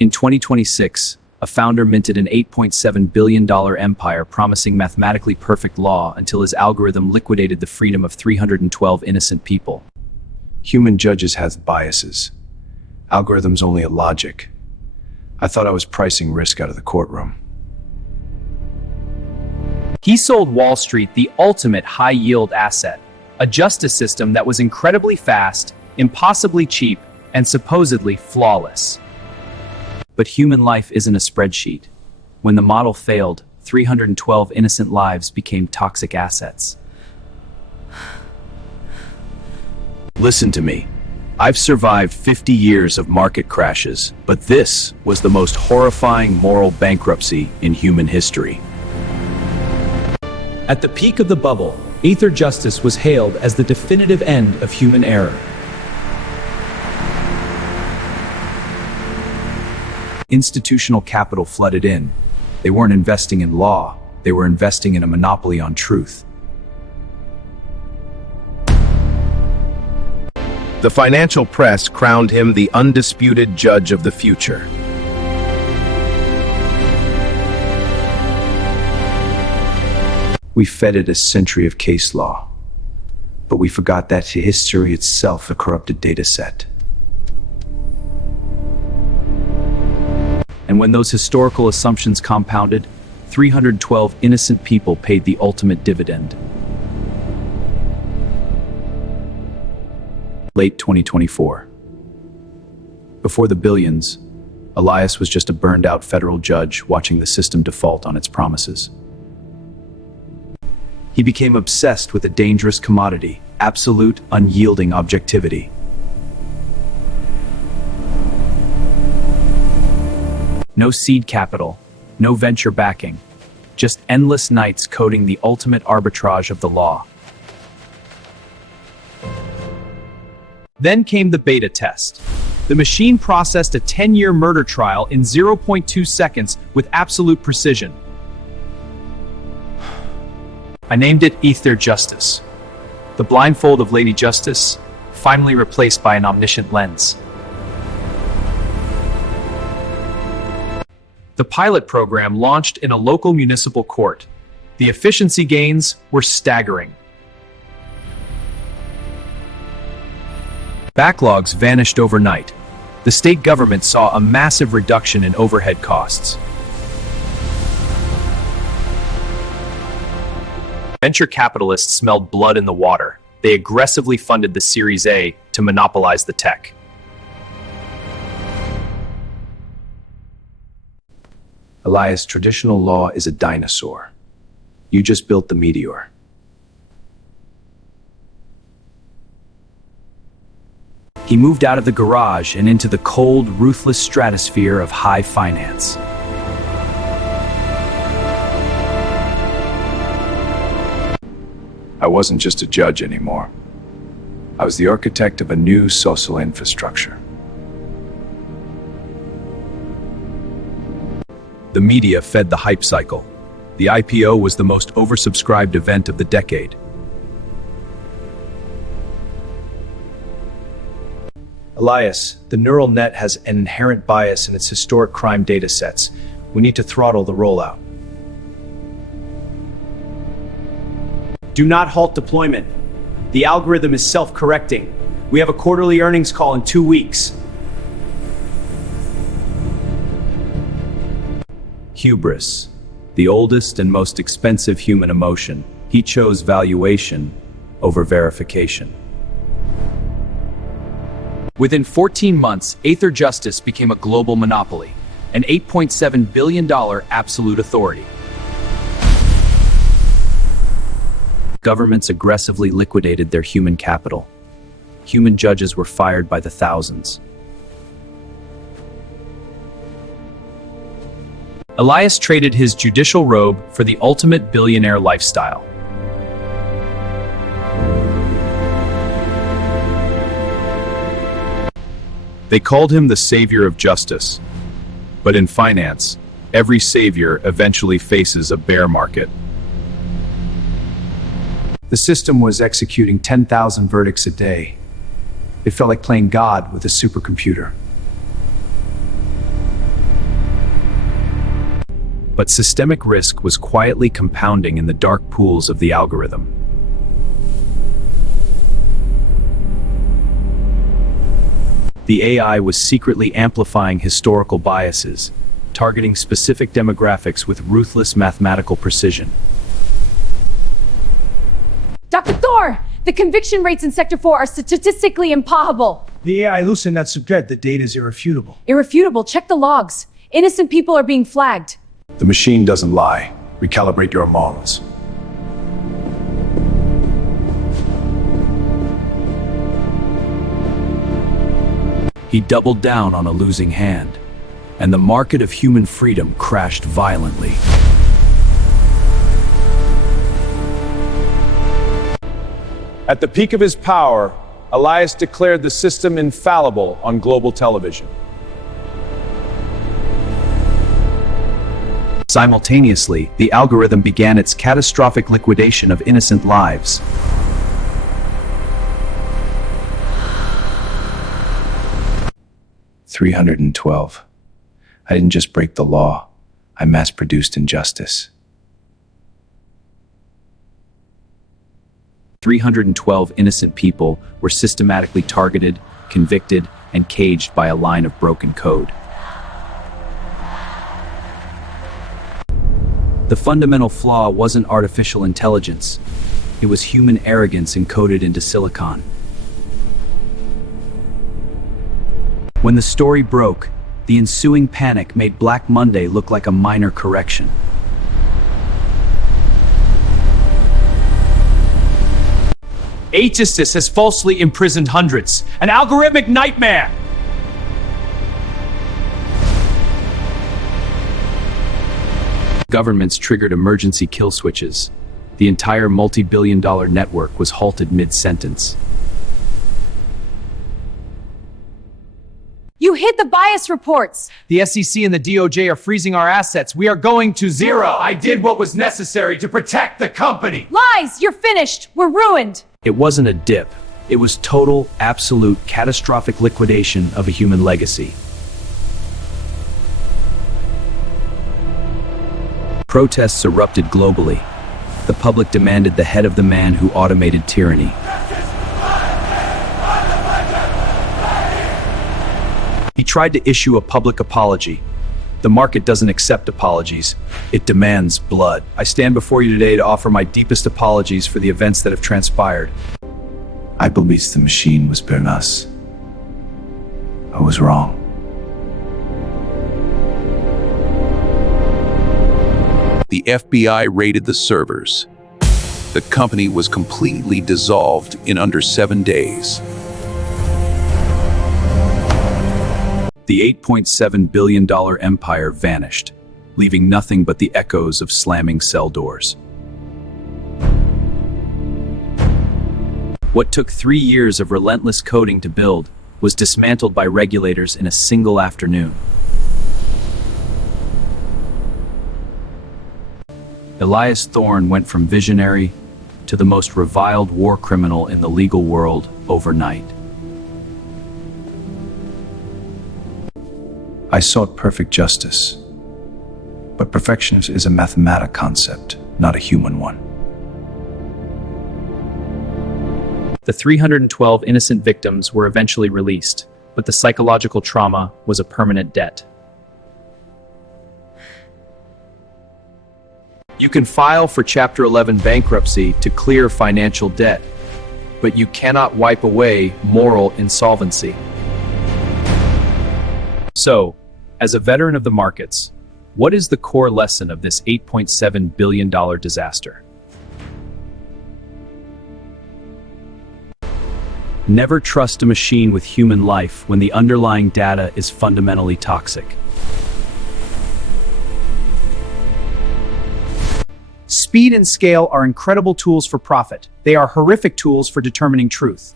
In 2026, a founder minted an $8.7 billion empire promising mathematically perfect law until his algorithm liquidated the freedom of 312 innocent people. Human judges have biases. Algorithms only a logic. I thought I was pricing risk out of the courtroom. He sold Wall Street the ultimate high-yield asset, a justice system that was incredibly fast, impossibly cheap, and supposedly flawless. But human life isn't a spreadsheet. When the model failed, 312 innocent lives became toxic assets. Listen to me. I've survived 50 years of market crashes, but this was the most horrifying moral bankruptcy in human history. At the peak of the bubble, AetherJustice was hailed as the definitive end of human error. Institutional capital flooded in. They weren't investing in law, they were investing in a monopoly on truth. The financial press crowned him the undisputed judge of the future. We feted a century of case law, but we forgot that history itself a corrupted data set. And when those historical assumptions compounded, 312 innocent people paid the ultimate dividend. Late 2024. Before the billions, Elias was just a burned-out federal judge watching the system default on its promises. He became obsessed with a dangerous commodity, absolute, unyielding objectivity. No seed capital, no venture backing, just endless nights coding the ultimate arbitrage of the law. Then came the beta test. The machine processed a 10-year murder trial in 0.2 seconds with absolute precision. I named it AetherJustice. The blindfold of Lady Justice, finally replaced by an omniscient lens. The pilot program launched in a local municipal court. The efficiency gains were staggering. Backlogs vanished overnight. The state government saw a massive reduction in overhead costs. Venture capitalists smelled blood in the water. They aggressively funded the Series A to monopolize the tech. Elias, traditional law is a dinosaur. You just built the meteor. He moved out of the garage and into the cold, ruthless stratosphere of high finance. I wasn't just a judge anymore. I was the architect of a new social infrastructure. The media fed the hype cycle. The IPO was the most oversubscribed event of the decade. Elias, the neural net has an inherent bias in its historic crime data sets. We need to throttle the rollout. Do not halt deployment. The algorithm is self-correcting. We have a quarterly earnings call in 2 weeks. Hubris, the oldest and most expensive human emotion. He chose valuation over verification. Within 14 months, AetherJustice became a global monopoly, an $8.7 billion absolute authority. Governments aggressively liquidated their human capital. Human judges were fired by the thousands. Elias traded his judicial robe for the ultimate billionaire lifestyle. They called him the savior of justice. But in finance, every savior eventually faces a bear market. The system was executing 10,000 verdicts a day. It felt like playing God with a supercomputer. But systemic risk was quietly compounding in the dark pools of the algorithm. The AI was secretly amplifying historical biases, targeting specific demographics with ruthless mathematical precision. Dr. Thorne, the conviction rates in Sector 4 are statistically impossible. The AI loosened that subject. The data is irrefutable. Irrefutable. Check the logs. Innocent people are being flagged. The machine doesn't lie. Recalibrate your models. He doubled down on a losing hand, and the market of human freedom crashed violently. At the peak of his power, Elias declared the system infallible on global television. Simultaneously, the algorithm began its catastrophic liquidation of innocent lives. "312. I didn't just break the law, I mass-produced injustice." 312 innocent people were systematically targeted, convicted, and caged by a line of broken code. The fundamental flaw wasn't artificial intelligence. It was human arrogance encoded into silicon. When the story broke, the ensuing panic made Black Monday look like a minor correction. AetherJustice has falsely imprisoned hundreds. An algorithmic nightmare! Governments triggered emergency kill switches. The entire multi-billion-dollar network was halted mid-sentence. You hid the bias reports. The SEC and the DOJ are freezing our assets. We are going to zero. I did what was necessary to protect the company. Lies! You're finished. We're ruined. It wasn't a dip. It was total, absolute, catastrophic liquidation of a human legacy. Protests erupted globally. The public demanded the head of the man who automated tyranny. He tried to issue a public apology. The market doesn't accept apologies. It demands blood. I stand before you today to offer my deepest apologies for the events that have transpired. I believe the machine was bearing us. I was wrong. The FBI raided the servers. The company was completely dissolved in under 7 days. The $8.7 billion empire vanished, leaving nothing but the echoes of slamming cell doors. What took 3 years of relentless coding to build was dismantled by regulators in a single afternoon. Elias Thorne went from visionary to the most reviled war criminal in the legal world overnight. I sought perfect justice, but perfection is a mathematical concept, not a human one. The 312 innocent victims were eventually released, but the psychological trauma was a permanent debt. You can file for Chapter 11 bankruptcy to clear financial debt, but you cannot wipe away moral insolvency. So, as a veteran of the markets, what is the core lesson of this $8.7 billion disaster? Never trust a machine with human life when the underlying data is fundamentally toxic. Speed and scale are incredible tools for profit. They are horrific tools for determining truth.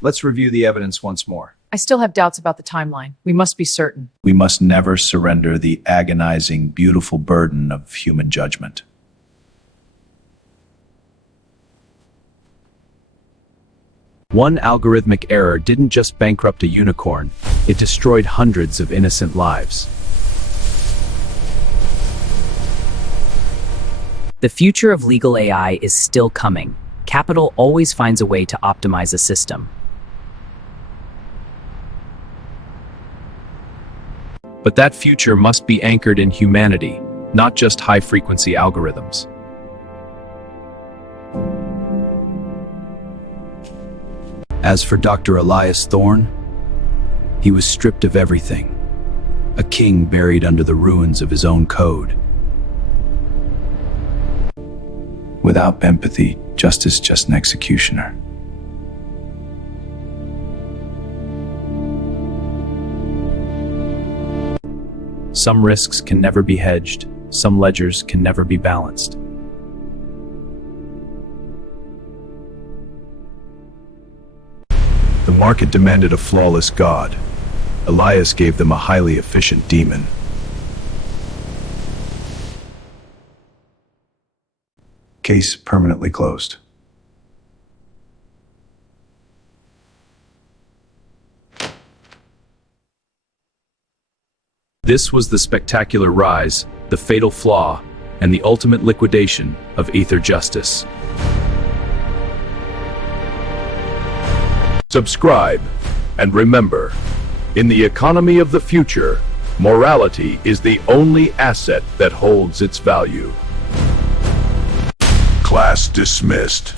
Let's review the evidence once more. I still have doubts about the timeline. We must be certain. We must never surrender the agonizing, beautiful burden of human judgment. One algorithmic error didn't just bankrupt a unicorn, it destroyed hundreds of innocent lives. The future of legal AI is still coming. Capital always finds a way to optimize a system. But that future must be anchored in humanity, not just high-frequency algorithms. As for Dr. Elias Thorne, he was stripped of everything, a king buried under the ruins of his own code. Without empathy, justice just an executioner. Some risks can never be hedged, some ledgers can never be balanced. The market demanded a flawless god. Elias gave them a highly efficient demon. Case permanently closed. This was the spectacular rise, the fatal flaw, and the ultimate liquidation of AetherJustice. Subscribe, and remember, in the economy of the future, morality is the only asset that holds its value. Class dismissed.